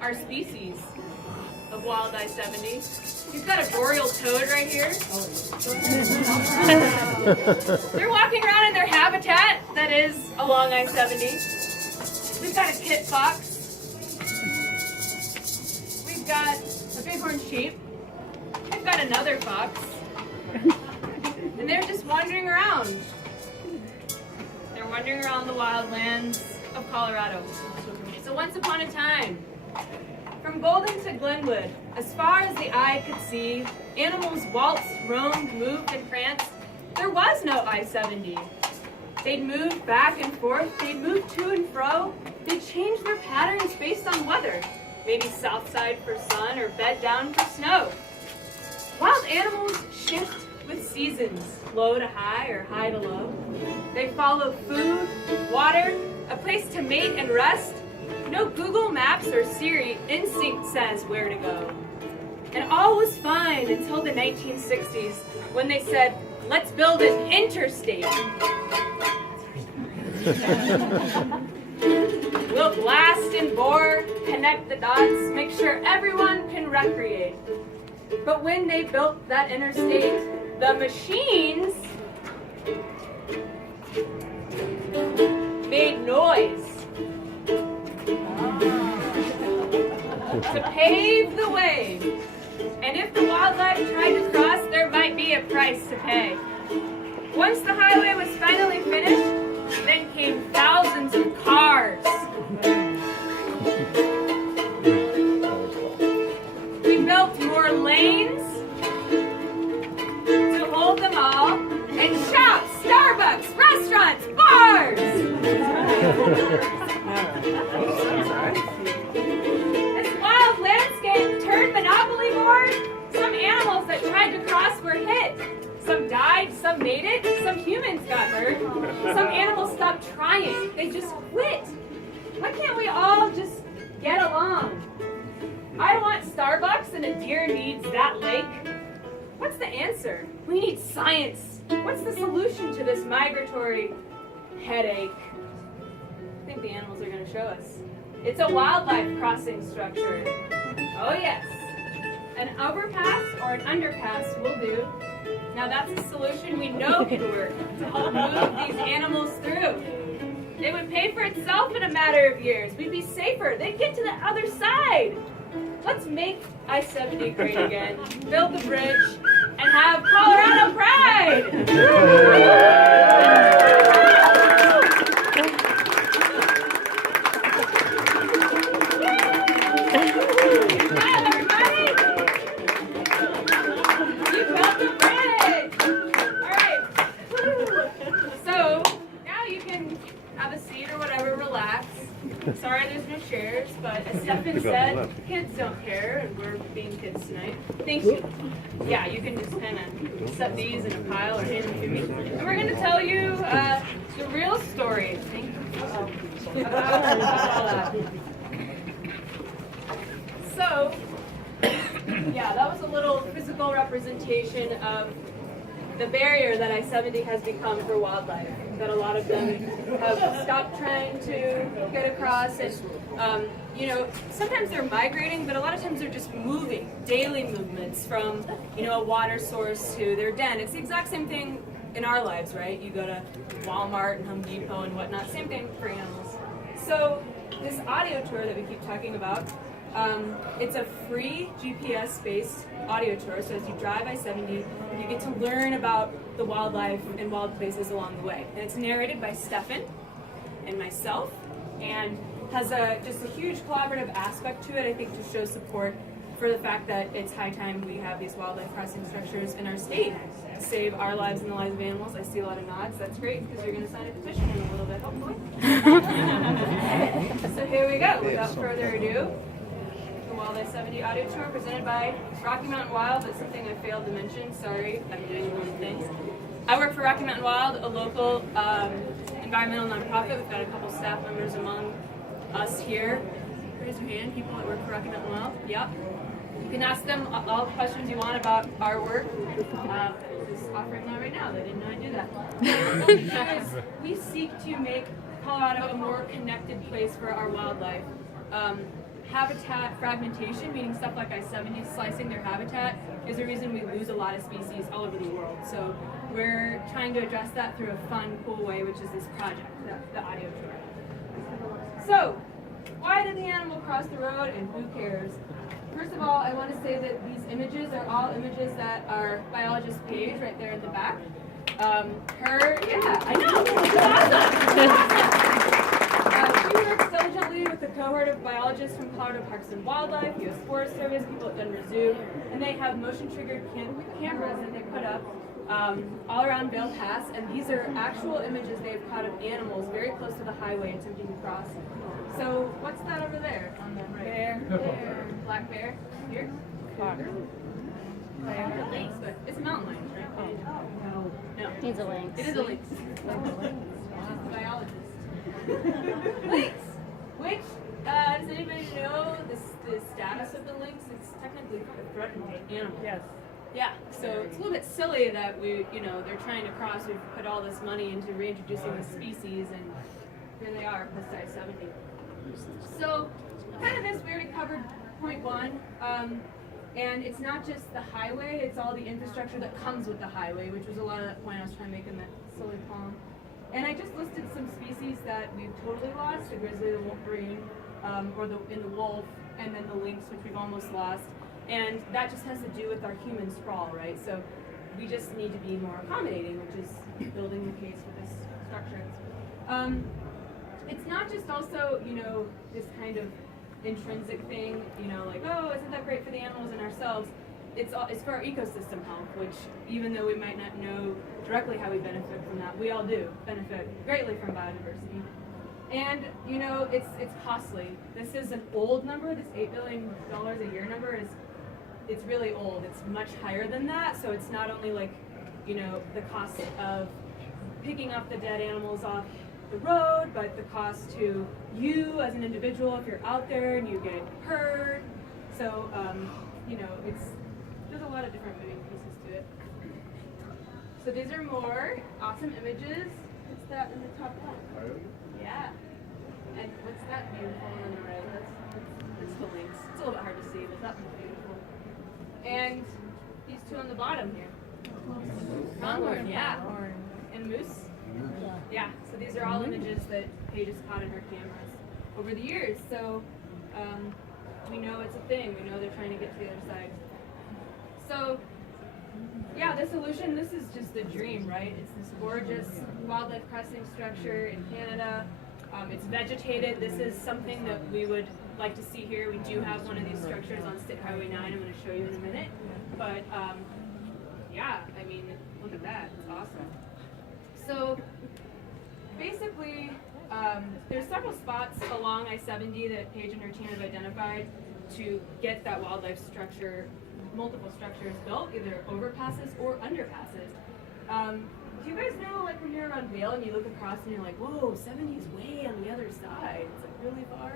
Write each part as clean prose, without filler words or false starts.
our species of wild I-70. We've got a boreal toad right here. They're walking around in their habitat that is along I-70. We've got a kit fox. We've got a bighorn sheep. We've got another fox. And they're just wandering around. They're wandering around the wildlands of Colorado. So once upon a time, from Golden to Glenwood, as far as the eye could see, animals waltzed, roamed, moved, and pranced. There was no I-70. They'd move back and forth, they'd move to and fro, they'd change their patterns based on weather, maybe south side for sun or bed down for snow. Wild animals shift with seasons, low to high or high to low. They follow food, water, a place to mate and rest. No Google Maps or Siri, instinct says where to go. And all was fine until the 1960s when they said, let's build an interstate. We'll blast and bore, connect the dots, make sure everyone can recreate. But when they built that interstate, the machines made noise to pave the way. And if the wildlife tried to cross, there might be a price to pay. Once the highway was finally finished, then came thousands of cars. We built more lanes to hold them all, and shops, Starbucks, restaurants, bars. This wild landscape turned Monopoly board. Some animals that tried to cross were hit. Some died, some made it, some humans got hurt. Some animals stopped trying. They just quit. Why can't we all just get along? I want Starbucks and a deer needs that lake. What's the answer? We need science. What's the solution to this migratory headache? I think the animals are going to show us. It's a wildlife crossing structure. Oh yes. An overpass or an underpass will do. Now that's a solution we know can work to help move these animals through. It would pay for itself in a matter of years. We'd be safer. They'd get to the other side. Let's make I-70 great again, build the bridge, and have Colorado pride! You built the bridge! Alright. So, now you can have a seat or whatever, relax. Sorry there's no chairs, but as Stephen said, kids don't care, and we're being kids tonight. Thank you. Yeah, you can just kind of set these in a pile or hand them to me. And we're going to tell you the real story. Thank you. So, yeah, that was a little physical representation of the barrier that I-70 has become for wildlife, that a lot of them have stopped trying to get across, and you know, sometimes they're migrating, but a lot of times they're just moving, daily movements from, you know, a water source to their den. It's the exact same thing in our lives, right? You go to Walmart and Home Depot and whatnot, same thing for animals. So this audio tour that we keep talking about, it's a free GPS-based audio tour, so as you drive I-70, you get to learn about the wildlife and wild places along the way. And it's narrated by Stephen and myself, and has just a huge collaborative aspect to it, I think, to show support for the fact that it's high time we have these wildlife crossing structures in our state to save our lives and the lives of animals. I see a lot of nods. That's great, because you're going to sign a petition in a little bit, hopefully. So here we go. Without further ado, the Wild I-70 audio tour presented by Rocky Mountain Wild. That's something I failed to mention. Sorry, I'm doing one of things. I work for Rocky Mountain Wild, a local environmental nonprofit. We've got a couple staff members among us here. Raise your hand, people that work for Rocky Mountain Wild. Yep. You can ask them all the questions you want about our work. Just offering that right now. They didn't know I'd do that. Because we seek to make Colorado a more connected place for our wildlife. habitat fragmentation, meaning stuff like I-70 slicing their habitat, is the reason we lose a lot of species all over the world. So we're trying to address that through a fun, cool way, which is this project, the audio tour. So, why did the animal cross the road, and who cares? First of all, I want to say that these images are all images that our biologist Paige, right there in the back, I know, awesome. She works diligently with a cohort of biologists from Colorado Parks and Wildlife, U.S. Forest Service, people at Denver Zoo, and they have motion-triggered cameras that they put up all around Vail Pass, and these are actual images they've caught of animals very close to the highway attempting to cross. So what's that over there on the right? Bear. Black bear. Here? Fox. It's a mountain lion, right? No. He's a lynx. It is a lynx. She's a biologist. Lynx! Which, does anybody know the status of the lynx? It's technically a threatened animal. Yes. Yeah, so it's a little bit silly that they're trying to cross. We've put all this money into reintroducing the species, and here they are, plus 70. So, kind of this, we already covered point one, and it's not just the highway, it's all the infrastructure that comes with the highway, which was a lot of that point I was trying to make in that silly poem. And I just listed some species that we've totally lost: the grizzly, the wolverine, in the wolf, and then the lynx, which we've almost lost. And that just has to do with our human sprawl, right? So we just need to be more accommodating, which is building the case for this structure. It's not just also, this kind of intrinsic thing, like, oh, isn't that great for the animals and ourselves? It's for our ecosystem health, which even though we might not know directly how we benefit from that, we all do benefit greatly from biodiversity. And, it's costly. This is an old number. This $8 billion a year number it's really old. It's much higher than that. So it's not only like, the cost of picking up the dead animals off the road, but the cost to you as an individual if you're out there and you get hurt. So, there's a lot of different moving pieces to it. So these are more awesome images. What's that in the top one? Yeah. And what's that beautiful on the right? That's the lynx. It's a little bit hard to see, but that one's beautiful. And these two on the bottom here. Pronghorn, yeah. And moose. Yeah, so these are all images that Paige has caught in her cameras over the years. So we know it's a thing. We know they're trying to get to the other side. So yeah, the solution, this is just a dream, right? It's this gorgeous wildlife crossing structure in Canada. It's vegetated. This is something that we would like to see here. We do have one of these structures on State Highway 9. I'm going to show you in a minute. But yeah, I mean, look at that. It's awesome. So basically, there's several spots along I-70 that Paige and her team have identified to get that wildlife structure, multiple structures built, either overpasses or underpasses. Do you guys know, like when you're around Vail and you look across and you're like, whoa, 70 is way on the other side. It's like really far.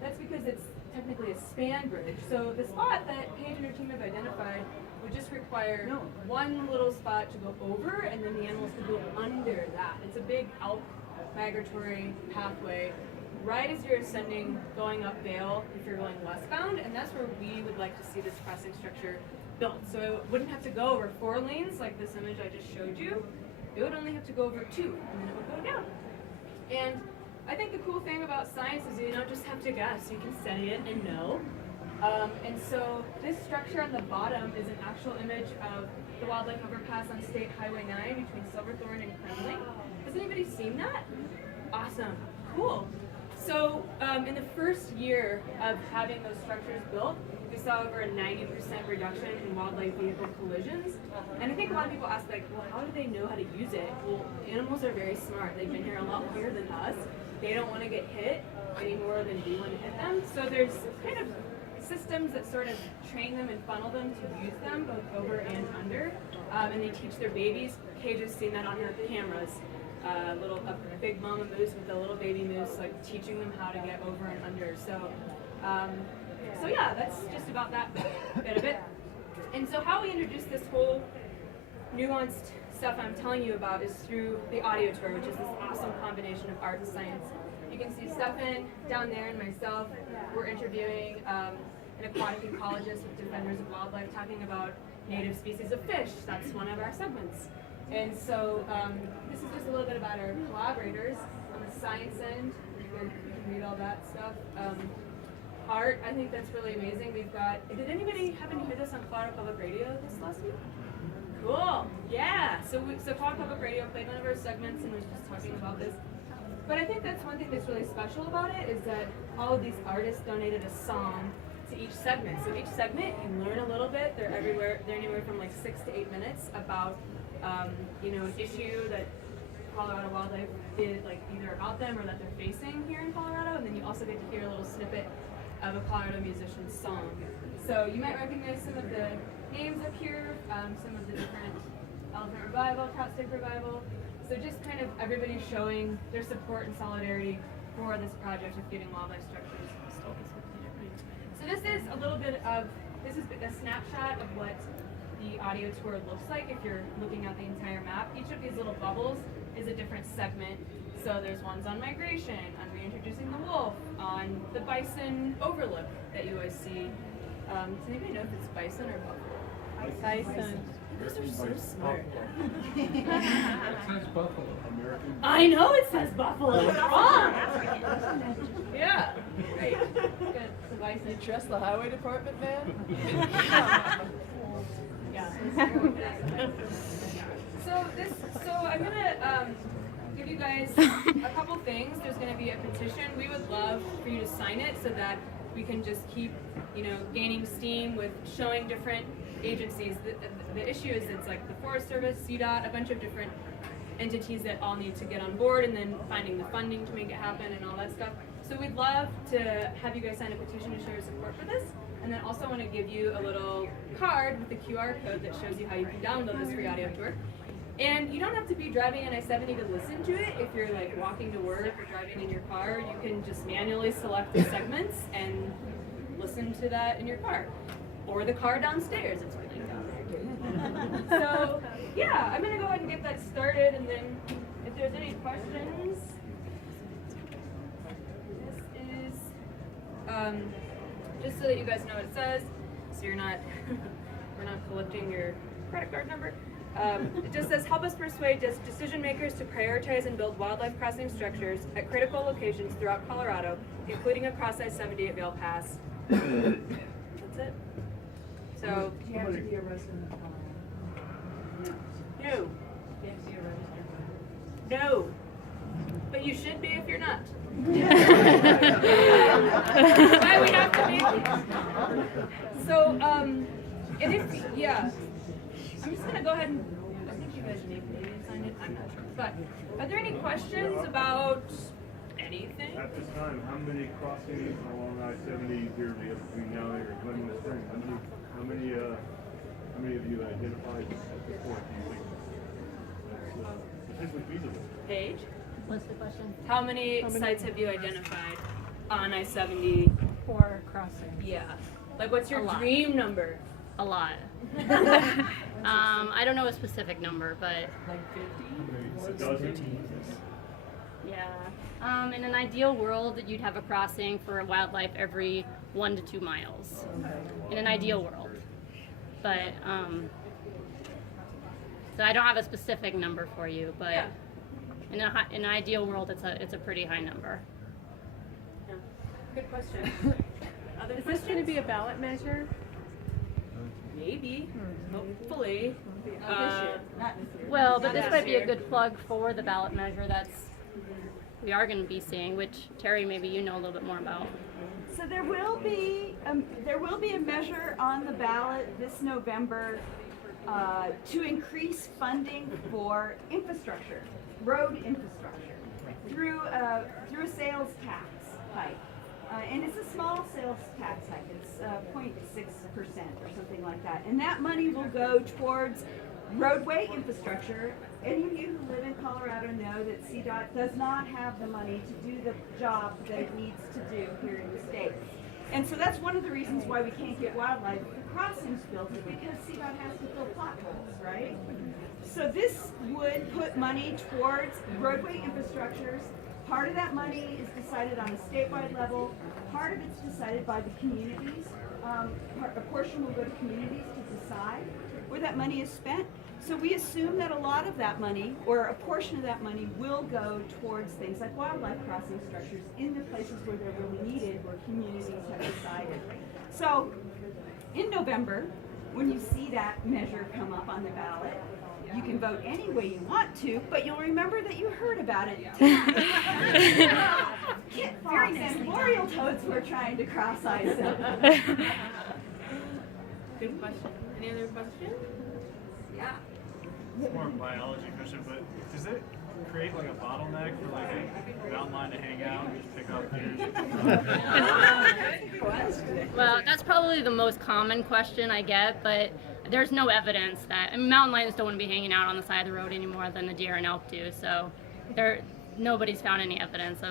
That's because it's technically a span bridge. So the spot that Paige and her team have identified would just require one little spot to go over, and then the animals could go under that. It's a big elk migratory pathway right as you're ascending, going up Vail if you're going westbound, and that's where we would like to see this crossing structure built. So it wouldn't have to go over 4 lanes like this image I just showed you. It would only have to go over 2, and then it would go down. And I think the cool thing about science is you don't just have to guess, you can study it and know. And so this structure on the bottom is an actual image of the wildlife overpass on State Highway 9 between Silverthorne and Kremling. Has anybody seen that? Awesome, cool. So in the first year of having those structures built, we saw over a 90% reduction in wildlife vehicle collisions. And I think a lot of people ask, like, well, how do they know how to use it? Well, animals are very smart. They've been here a lot longer than us. They don't want to get hit any more than we want to hit them. So there's kind of systems that sort of train them and funnel them to use them both over and under. And they teach their babies. Paige has seen that on her cameras. A big mama moose with a little baby moose, like teaching them how to get over and under. So yeah, that's just about that bit of it. And so how we introduce this whole nuanced stuff I'm telling you about is through the audio tour, which is this awesome combination of art and science. You can see Stephen down there and myself. We're interviewing an aquatic ecologist with Defenders of Wildlife talking about native species of fish. That's one of our segments. And so this is just a little bit about our collaborators on the science end. You can read all that stuff. Art, I think that's really amazing. We've got, did anybody happen to hear this on Colorado Public Radio this last week? Cool, yeah. So Colorado Public Radio played one of our segments and was just talking about this. But I think that's one thing that's really special about it is that all of these artists donated a song to each segment. So each segment, you learn a little bit. They're everywhere. They're anywhere from like 6 to 8 minutes about, you know, an issue that Colorado Wildlife did, like either about them or that they're facing here in Colorado. And then you also get to hear a little snippet of a Colorado musician's song. So you might recognize some of the names up here, some of the different Elephant Revival, Trout Stick Revival. So just kind of everybody showing their support and solidarity for this project of getting wildlife structures. So this is a little bit of, this is a snapshot of what the audio tour looks like if you're looking at the entire map. Each of these little bubbles is a different segment. So there's ones on migration, on reintroducing the wolf, on the bison overlook that you always see. Does anybody know if it's bison or buffalo? Bison. You guys are so smart. It says buffalo. American. I know it says buffalo. It's wrong. Yeah. Great. Good. The bison. You trust the highway department, man? Yeah. So I'm gonna give you guys a couple things. There's gonna be a petition. We would love for you to sign it so that we can just keep, you know, gaining steam with showing different agencies. The issue is it's like the Forest Service, CDOT, a bunch of different entities that all need to get on board, and then finding the funding to make it happen and all that stuff. So we'd love to have you guys sign a petition to show your support for this. And then also want to give you a little card with the QR code that shows you how you can download this free audio tour. And you don't have to be driving on I-70 to listen to it. If you're like walking to work or driving in your car, you can just manually select the segments and listen to that in your car. Or the car downstairs, it's really down there too. So yeah, I'm gonna go ahead and get that started, and then if there's any questions, this is just so that you guys know what it says, so you're not, we're not collecting your credit card number. It just says, help us persuade decision makers to prioritize and build wildlife crossing structures at critical locations throughout Colorado, including across I-70 at Vail Pass. That's it. So, Do you have to be a resident of Colorado? no. You have to be a registered voter? No. But you should be if you're not. Why we have to be. So, and if, yeah. I'm just gonna go ahead and, I think you guys maybe signed it, I'm not sure. But, are there any questions about anything? At this time, how many crossings along I-70 here we have between now and Clemens Spring? How many of you identified at this point do you think that's potentially feasible? Paige? What's the question? How many sites have you identified on I-70? For crossing. Yeah. Like, what's your A lot. dream number? A lot. I don't know a specific number, but Like 50? A dozen? yeah. In an ideal world, you'd have a crossing for wildlife every 1 to 2 miles. In an ideal world. But, so I don't have a specific number for you, but Yeah. in an ideal world, it's a pretty high number. Yeah. Good question. Other Is this questions? going to be a ballot measure? Maybe. Hopefully. Not this year. Well, but Not this this might be year. a good plug for the ballot measure we are going to be seeing, which Terry, maybe you know a little bit more about. So there will be a measure on the ballot this November to increase funding for infrastructure, road infrastructure, through a sales tax hike. And it's a small sales tax hike. It's 0.6% or something like that. And that money will go towards roadway infrastructure. Any of you who live in Colorado know that CDOT does not have the money to do the job that it needs to do here in the state. And so that's one of the reasons why we can't get wildlife crossings built, is because CDOT has to fill potholes, right? So this would put money towards roadway infrastructures, Part of that money is decided on a statewide level. Part of it's decided by the communities. A portion will go to communities to decide where that money is spent. So we assume that a lot of that money, or a portion of that money, will go towards things like wildlife crossing structures in the places where they're really needed, where communities have decided. So in November, when you see that measure come up on the ballot, you can vote any way you want to, but you'll remember that you heard about it. Kit Fox and boreal toads were trying to cross ice it. Good question. Any other questions? Yeah. It's more a biology question, but does it create like a bottleneck for like a mountain lion to hang out and just pick up energy? Well, that's probably the most common question I get, but there's no evidence that, I mean, mountain lions don't want to be hanging out on the side of the road any more than the deer and elk do, so nobody's found any evidence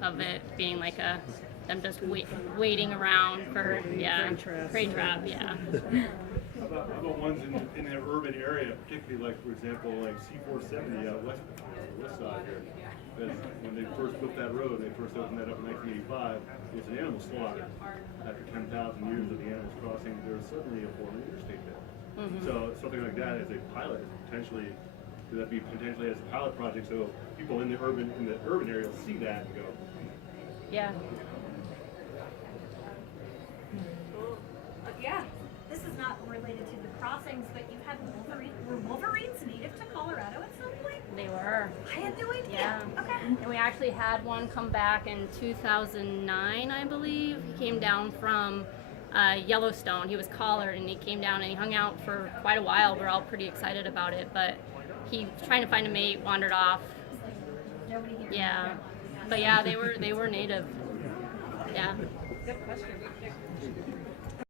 of it being like them just waiting around for, prey trap, yeah. How about ones in the urban area, particularly like, for example, like C470 out west side here? Because when they first built that road, they first opened that up in 1985, it was an animal slaughter. After 10,000 years of the animals crossing, there was suddenly a four-lane interstate there. So something like that as a pilot, potentially, could that be potentially as a pilot project so people in the urban area will see that and go, Yeah. Yeah. This is not related to the crossings, but you had were wolverines native to Colorado at some point? They were. I had no idea. Yeah. Okay. And we actually had one come back in 2009, I believe. He came down from Yellowstone. He was collared and he came down and he hung out for quite a while. We're all pretty excited about it, but he was trying to find a mate, wandered off. Nobody here. Yeah. But yeah, they were native. Yeah. Good question.